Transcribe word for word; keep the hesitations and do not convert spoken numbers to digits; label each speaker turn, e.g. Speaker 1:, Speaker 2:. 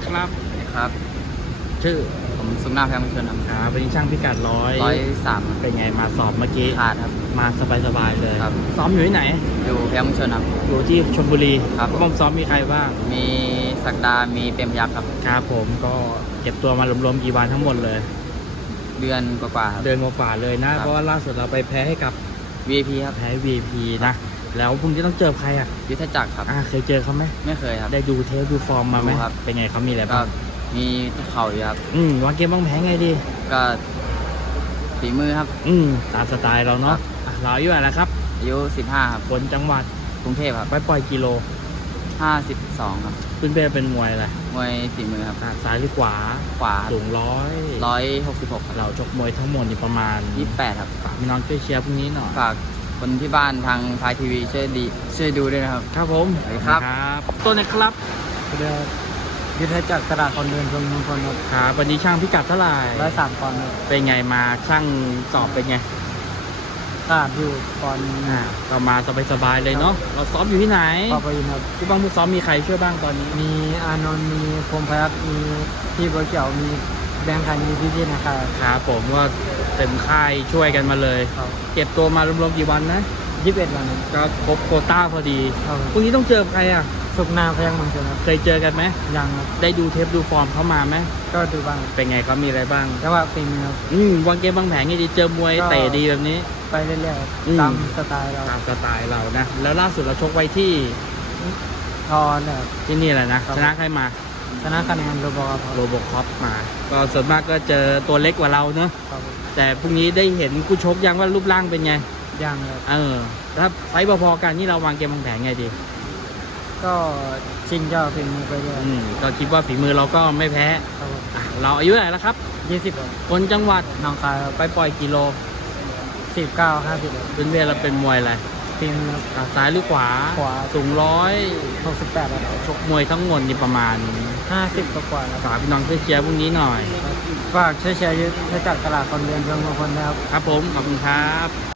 Speaker 1: ครับ
Speaker 2: ครับ
Speaker 1: ชื่อ
Speaker 2: ผมสุนนาแพงมงคลครับ
Speaker 1: ครับวันนี้ช่างพิกัดร้อย
Speaker 2: ร้อยสาม
Speaker 1: เป็นไงมาสอบเมื่อกี้
Speaker 2: ขาดครับ
Speaker 1: มาสบายๆเลย
Speaker 2: ครับ
Speaker 1: ซ้อมอยู่ที่ไหน
Speaker 2: อยู่แพงมงคลครับ
Speaker 1: อยู่ที่ชลบุรี
Speaker 2: ครับ
Speaker 1: ก็ซ้อมมีใครบ้าง
Speaker 2: มีศักดา มีเปรมพยัคฆ์ครับ
Speaker 1: ครับผมก็เก็บตัวมารวมๆกี่วันทั้งหมดเลย
Speaker 2: เดือนกว่าๆครับ
Speaker 1: เดือนกว่าๆเลยนะ
Speaker 2: ครับ
Speaker 1: เพราะว่าล่าสุดเราไปแพ้ให้กับ
Speaker 2: วี ไอ พี ครับ
Speaker 1: แพ้ วี ไอ พี นะ แล้วพรุ่งนี้ต้องเจอใครอ่ะ
Speaker 2: ยุทธจักรครับ
Speaker 1: อ่าเคยเจอเขาไหม
Speaker 2: ไม่เคยครับ
Speaker 1: ได้ดูเทปดูฟอร์มมาไหม
Speaker 2: ดูครับ
Speaker 1: เป็นไงเขามีอะไร
Speaker 2: ก็
Speaker 1: บ้าง
Speaker 2: มีเข่าอยู่ครับ
Speaker 1: อืมวางเกมบ้างแพ้ไงดี
Speaker 2: ก็ฝีมือครับ
Speaker 1: อืมตามสไตล์เรา
Speaker 2: ค
Speaker 1: เนาะ
Speaker 2: รับ
Speaker 1: อ่ะเราอายุอะไรแล้วครับ
Speaker 2: อายุสิบห้าครับ
Speaker 1: คนจังหวัด
Speaker 2: กรุงเทพครับ
Speaker 1: ไปปล่อยกิโล
Speaker 2: ห้าสิบสองครับ
Speaker 1: ขึ้นเป็นเป็นมวยอะไร
Speaker 2: มวยฝีมือครับ
Speaker 1: อ่ะซ้ายหรือขวา
Speaker 2: ขวา
Speaker 1: สูงร้อย
Speaker 2: ร้อยหกสิบหกครับ
Speaker 1: เราชกมวยทั้งหมดนี่ประมาณ
Speaker 2: ยี่สิบแปดครับ
Speaker 1: ฝากพี่น้องช่วยเชียร์พรุ่งนี้หน่อย
Speaker 2: ฝากคนที่บ้านทางพายทีวีช่วยดีช่วยดูด้วยนะครับ
Speaker 1: ครับผม
Speaker 2: สวัสดีครับ
Speaker 1: ครับต้นนะครับ
Speaker 3: เดือยุทธจักรตลาดคนเดินชมมงคลครับ
Speaker 1: ครับวันนี้ช่างพิกัดเท่าไหร่
Speaker 3: ร้อยสามปอนด์ครับ
Speaker 1: เป็นไงมาช่างสอบเป็นไง
Speaker 3: ขาดอยู่ปอนด์
Speaker 1: อ่าเรามาสบายๆเลยเนาะเราซ้อมอยู่ที่ไหน
Speaker 3: พอไปยินครับ
Speaker 1: ผู้บ้างผู้ซ้อมมีใครช่วยบ้างตอนนี้
Speaker 3: มีอานนท์มีพงษ์พยัคฆ์มีพี่บัวเขียวมีแบงค์ไทยมีพี่ที่นะครับ
Speaker 1: ครับผมก็เต็มค่ายช่วยกันมาเลย
Speaker 3: ครับ
Speaker 1: เก็บตัวมารวมๆกี่วันนะ
Speaker 3: ยี่สิบเอ็ดวันครับ
Speaker 1: ก็ครบโควต้าพอดี
Speaker 3: ครับ
Speaker 1: พรุ่งนี้ต้องเจอใครอ่ะ
Speaker 3: สุกนาพยังเมังชนครับ
Speaker 1: เคยเจอกันไหม
Speaker 3: ยังครับ
Speaker 1: ได้ดูเทปดูฟอร์มเขามาไหม
Speaker 3: ก็ดูบ้าง
Speaker 1: เป็นไงเขามีอะไรบ้าง
Speaker 3: จังหวะฝีมือครับ
Speaker 1: อืมวางเกมวางแผนไงดีเจอมวย
Speaker 3: ก็
Speaker 1: เตะดีแบบนี้
Speaker 3: ไปเรื่อยๆครับ
Speaker 1: อืม
Speaker 3: ตามสไตล์เรา
Speaker 1: ตามสไตล์เรานะ แล้วล่าสุดเราชกไว้ที่
Speaker 3: ทอนแบบ
Speaker 1: ที่นี่แหละนะ
Speaker 3: ครับ
Speaker 1: ชนะใครมา
Speaker 3: ชนะคะแนนโรบอครับ
Speaker 1: โรโบคอปมา ก็ส่วนมากก็เจอตัวเล็กกว่าเราเนอะ
Speaker 3: ครับ
Speaker 1: แต่พรุ่งนี้ได้เห็นกูชกยังว่ารูปร่างเป็นไง
Speaker 3: ยังครับ
Speaker 1: เออถ้าไฟต์พอๆกันนี่เราวางเกมวางแผนไงดี
Speaker 3: ก็ชิงเจ้าฝีมือไปเรื่อย
Speaker 1: อืมก็คิดว่าฝีมือเราก็ไม่แพ้
Speaker 3: ครับผม
Speaker 1: อ่ะเราอายุเท่าไหร่แล้วครับ
Speaker 3: ยี่สิบครับ
Speaker 1: คนจังหวัด
Speaker 3: น้องคายครับ
Speaker 1: ไปปล่อยกิโล
Speaker 3: สิบเก้าห้าสิบ
Speaker 1: เป็นเวลาเป็นมวยอะไร
Speaker 3: ฝีมือครับ
Speaker 1: อ่ะซ้ายหรือขวา
Speaker 3: ขวา
Speaker 1: สูงร้อย
Speaker 3: หกสิบแปดแล้ว
Speaker 1: ชกมวยทั้งหมดนี่ประมาณ
Speaker 3: ห้าสิบกว่าๆแล้ว
Speaker 1: ฝากพี่น้องช่วยเชียร์พรุ่งนี้หน่อย
Speaker 3: ฝากช่วยแชร์ยุทธจักรตลาดคนเดินเพื่อนมงคลนะครับ
Speaker 1: ครับผม ขอบคุณครับ